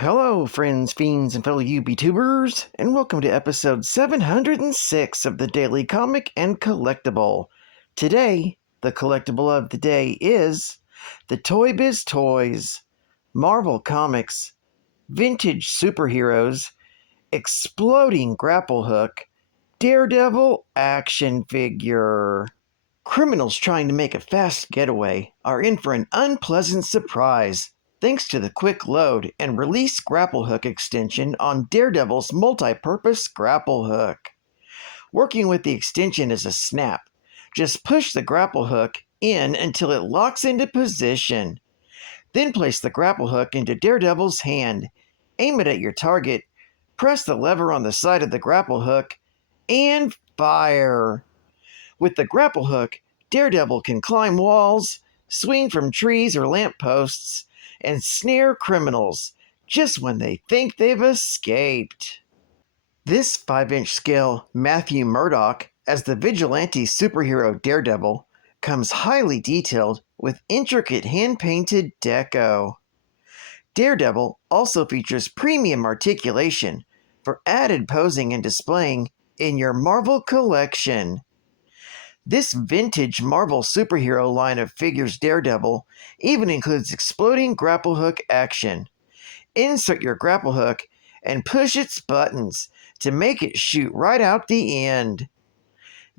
Hello, friends, fiends, and fellow UBTubers, and welcome to episode 706 of the Daily Comic and Collectible. Today, the collectible of the day is the Toybiz Toys, Marvel Comics, Vintage Superheroes, Exploding Grapple Hook, Daredevil action figure. Criminals trying to make a fast getaway are in for an unpleasant surprise thanks to the quick load and release grapple hook extension on Daredevil's multi-purpose grapple hook. Working with the extension is a snap. Just push the grapple hook in until it locks into position. Then place the grapple hook into Daredevil's hand. Aim it at your target. Press the lever on the side of the grapple hook and fire. With the grapple hook, Daredevil can climb walls, swing from trees or lampposts, and snare criminals just when they think they've escaped. This 5-inch scale Matthew Murdock as the vigilante superhero Daredevil comes highly detailed with intricate hand-painted deco. Daredevil also features premium articulation for added posing and displaying in your Marvel collection. This vintage Marvel superhero line of figures Daredevil even includes exploding grapple hook action. Insert your grapple hook and push its buttons to make it shoot right out the end.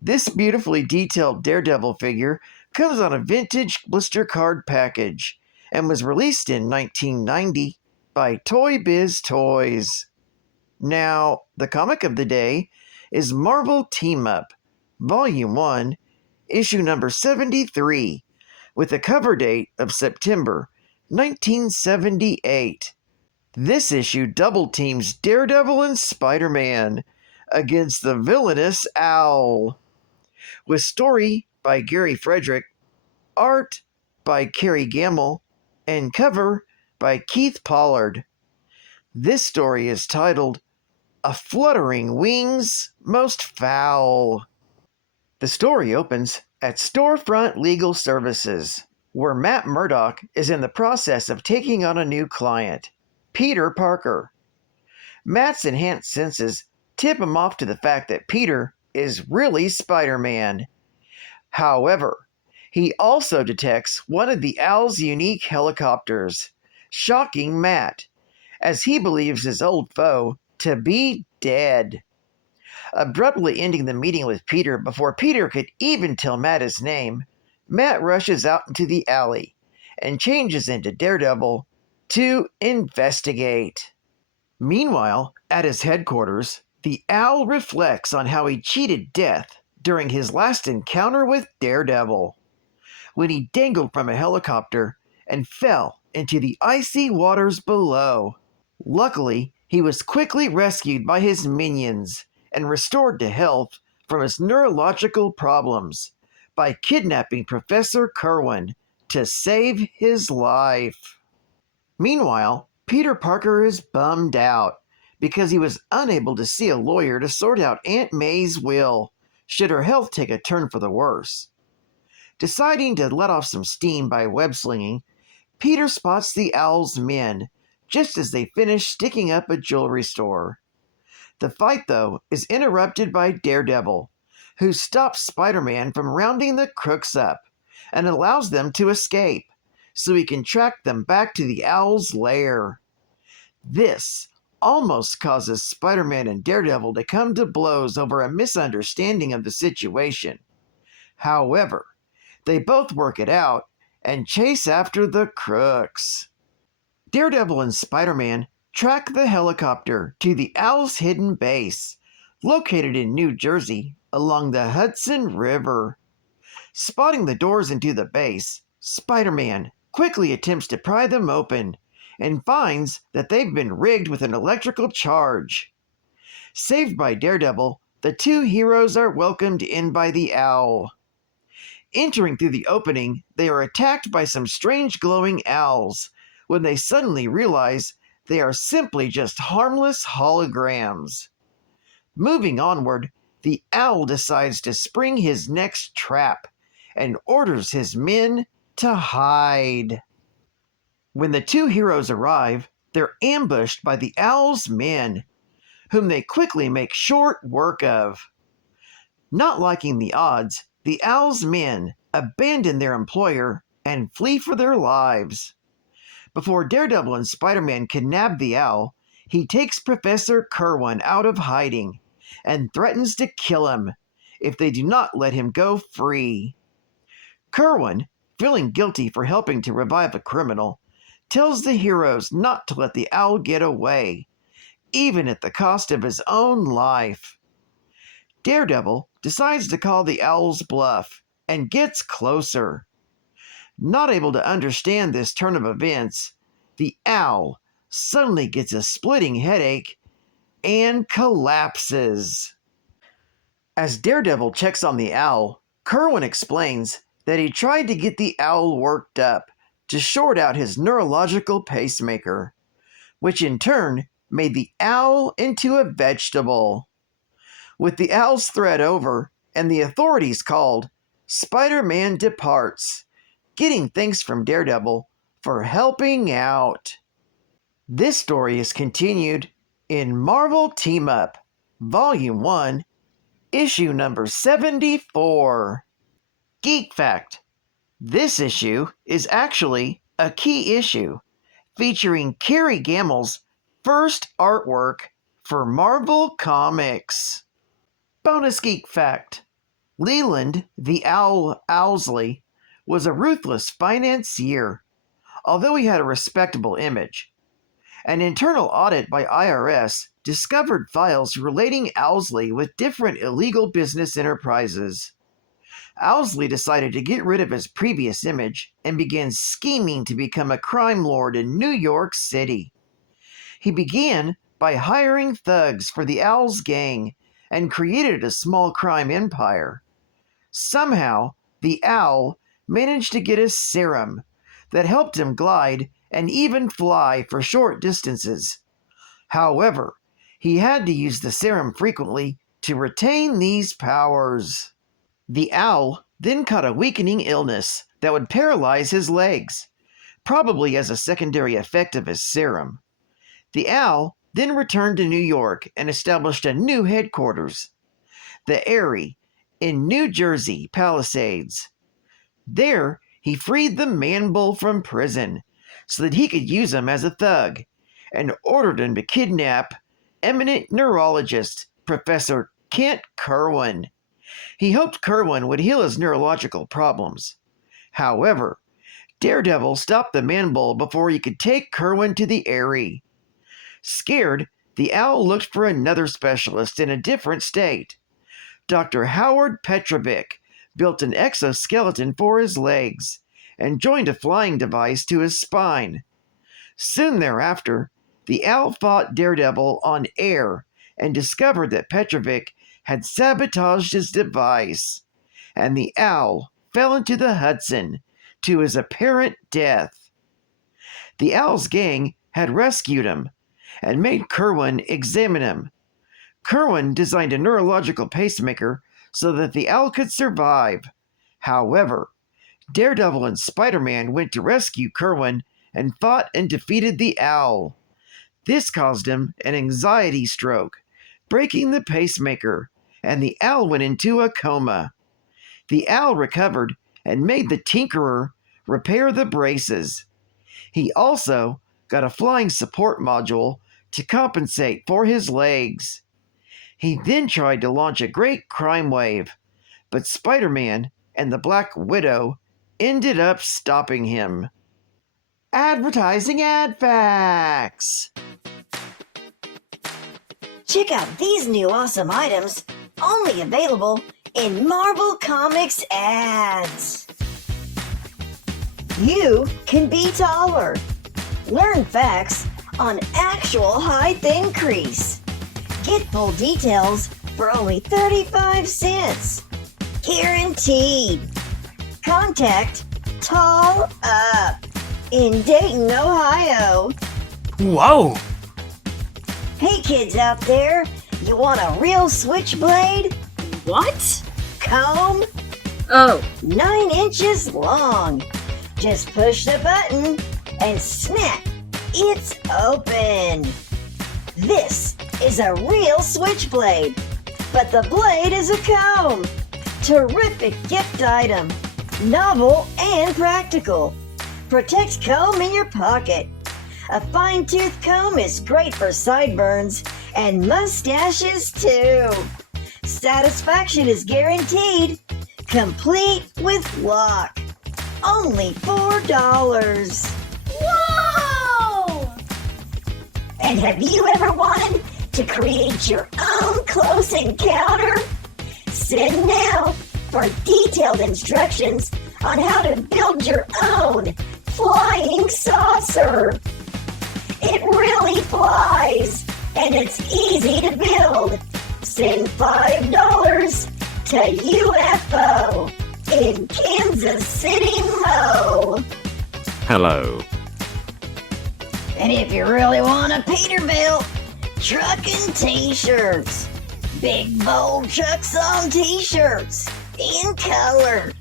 This beautifully detailed Daredevil figure comes on a vintage blister card package and was released in 1990 by Toybiz Toys. Now, the comic of the day is Marvel Team Up, Volume 1, Issue number 73, with a cover date of September 1978. This issue double teams Daredevil and Spider-Man against the villainous Owl. With story by Gary Frederick, art by Kerry Gamble, and cover by Keith Pollard. This story is titled A Fluttering Wings Most Foul. The story opens at Storefront Legal Services, where Matt Murdock is in the process of taking on a new client, Peter Parker. Matt's enhanced senses tip him off to the fact that Peter is really Spider-Man. However, he also detects one of the Owl's unique helicopters, shocking Matt, as he believes his old foe to be dead. Abruptly ending the meeting with Peter before Peter could even tell Matt his name, Matt rushes out into the alley and changes into Daredevil to investigate. Meanwhile, at his headquarters, the Owl reflects on how he cheated death during his last encounter with Daredevil, when he dangled from a helicopter and fell into the icy waters below. Luckily, he was quickly rescued by his minions and restored to health from his neurological problems by kidnapping Professor Kerwin to save his life. Meanwhile, Peter Parker is bummed out because he was unable to see a lawyer to sort out Aunt May's will should her health take a turn for the worse. Deciding to let off some steam by web-slinging, Peter spots the Owl's men just as they finish sticking up a jewelry store. The fight, though, is interrupted by Daredevil, who stops Spider-Man from rounding the crooks up and allows them to escape, so he can track them back to the Owl's lair. This almost causes Spider-Man and Daredevil to come to blows over a misunderstanding of the situation. However, they both work it out and chase after the crooks. Daredevil and Spider-Man track the helicopter to the Owl's hidden base, located in New Jersey along the Hudson River. Spotting the doors into the base, Spider-Man quickly attempts to pry them open and finds that they've been rigged with an electrical charge. Saved by Daredevil, the two heroes are welcomed in by the Owl. Entering through the opening, they are attacked by some strange glowing owls when they suddenly realize they are simply just harmless holograms. Moving onward, the Owl decides to spring his next trap and orders his men to hide. When the two heroes arrive, they're ambushed by the Owl's men, whom they quickly make short work of. Not liking the odds, the Owl's men abandon their employer and flee for their lives. Before Daredevil and Spider-Man can nab the Owl, he takes Professor Kerwin out of hiding and threatens to kill him if they do not let him go free. Kerwin, feeling guilty for helping to revive a criminal, tells the heroes not to let the Owl get away, even at the cost of his own life. Daredevil decides to call the Owl's bluff and gets closer. Not able to understand this turn of events, the Owl suddenly gets a splitting headache and collapses. As Daredevil checks on the Owl, Kerwin explains that he tried to get the Owl worked up to short out his neurological pacemaker, which in turn made the Owl into a vegetable. With the Owl's threat over and the authorities called, Spider-Man departs, getting thanks from Daredevil for helping out. This story is continued in Marvel Team Up, Volume 1, Issue number 74. Geek Fact: this issue is actually a key issue featuring Carrie Gammel's first artwork for Marvel Comics. Bonus Geek Fact: Leland the Owl Owlsley was a ruthless financier, although he had a respectable image. An internal audit by IRS discovered files relating Owlsley with different illegal business enterprises. Owlsley decided to get rid of his previous image and began scheming to become a crime lord in New York City. He began by hiring thugs for the Owl's gang and created a small crime empire. Somehow, the Owl managed to get a serum that helped him glide and even fly for short distances. However, he had to use the serum frequently to retain these powers. The Owl then caught a weakening illness that would paralyze his legs, probably as a secondary effect of his serum. The Owl then returned to New York and established a new headquarters, the Eyrie, in New Jersey Palisades. There, he freed the Man-Bull from prison so that he could use him as a thug, and ordered him to kidnap eminent neurologist Professor Kent Kerwin. He hoped Kerwin would heal his neurological problems. However, Daredevil stopped the Man-Bull before he could take Kerwin to the Eyrie. Scared, the Owl looked for another specialist in a different state. Dr. Howard Petrovic built an exoskeleton for his legs and joined a flying device to his spine. Soon thereafter, the Owl fought Daredevil on air and discovered that Petrovic had sabotaged his device, and the Owl fell into the Hudson to his apparent death. The Owl's gang had rescued him and made Kerwin examine him. Kerwin designed a neurological pacemaker so that the Owl could survive. However, Daredevil and Spider-Man went to rescue Kerwin and fought and defeated the Owl. This caused him an anxiety stroke, breaking the pacemaker, and the Owl went into a coma. The Owl recovered and made the Tinkerer repair the braces. He also got a flying support module to compensate for his legs. He then tried to launch a great crime wave, but Spider-Man and the Black Widow ended up stopping him. Advertising ad facts! Check out these new awesome items, only available in Marvel Comics ads. You can be taller. Learn facts on actual height increase. Get full details for only 35 cents. Guaranteed. Contact Tall Up in Dayton, Ohio. Whoa! Hey kids out there, you want a real switchblade? What? Comb? Oh, 9 inches long. Just push the button and snap, It's open! This is a real switchblade, but the blade is a comb. Terrific gift item. Novel and practical. Protect comb in your pocket. A fine-tooth comb is great for sideburns and mustaches too. Satisfaction is guaranteed. Complete with lock. Only $4. Whoa! And have you ever wanted to create your own close encounter? Send now for detailed instructions on how to build your own flying saucer. It really flies, and it's easy to build. Send $5 to UFO in Kansas City, Mo. Hello. And if you really want a Peterbilt, trucking t-shirts. Big bold trucks on t-shirts in color.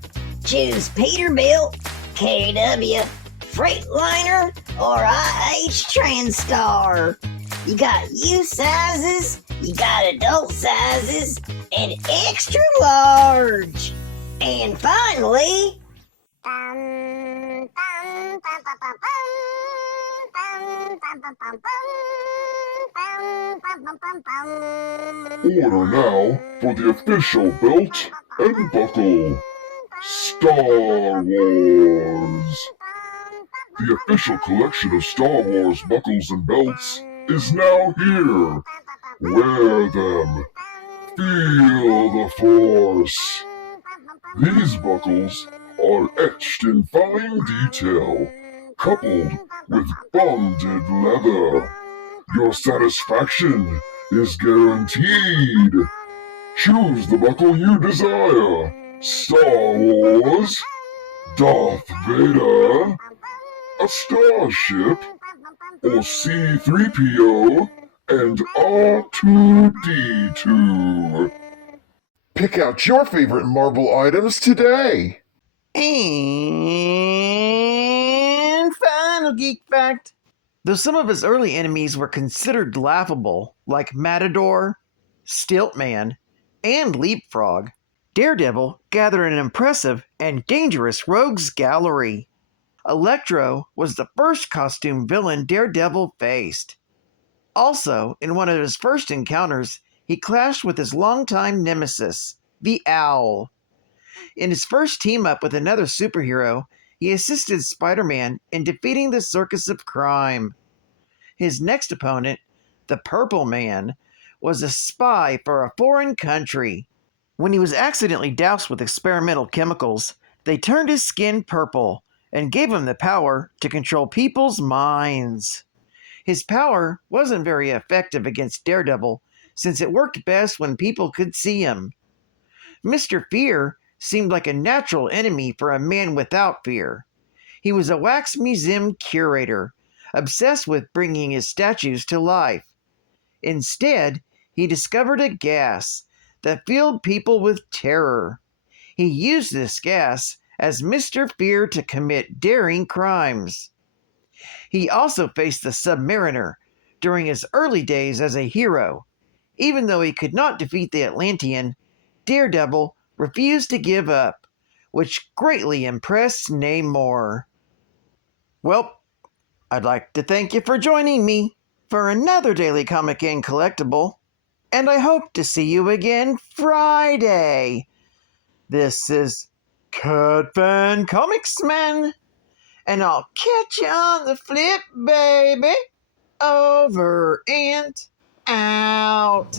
Choose Peterbilt, KW, Freightliner, or IH Transtar. You got U sizes, you got adult sizes, and extra large. And finally, Order now for the official belt and buckle. Star Wars. The official collection of Star Wars buckles and belts is now here. Wear them. Feel the Force. These buckles are etched in fine detail, coupled with bonded leather. Your satisfaction is guaranteed. Choose the buckle you desire. Star Wars, Darth Vader, a starship, or C-3PO and R2-D2. Pick out your favorite Marvel items today. And final geek fact. Though some of his early enemies were considered laughable, like Matador, Stiltman, and Leapfrog, Daredevil gathered an impressive and dangerous rogues gallery. Electro was the first costume villain Daredevil faced. Also, in one of his first encounters, he clashed with his longtime nemesis, the Owl. In his first team-up with another superhero, he assisted Spider-Man in defeating the Circus of Crime. His next opponent, the Purple Man, was a spy for a foreign country. When he was accidentally doused with experimental chemicals, they turned his skin purple and gave him the power to control people's minds. His power wasn't very effective against Daredevil, since it worked best when people could see him. Mr. Fear seemed like a natural enemy for a man without fear. He was a wax museum curator, obsessed with bringing his statues to life. Instead, he discovered a gas that filled people with terror. He used this gas as Mr. Fear to commit daring crimes. He also faced the Submariner during his early days as a hero. Even though he could not defeat the Atlantean, Daredevil refused to give up, which greatly impressed Namor. Well, I'd like to thank you for joining me for another Daily Comic and Collectible, and I hope to see you again Friday. This is Cat Fan Comics Man, and I'll catch you on the flip, baby. Over and out.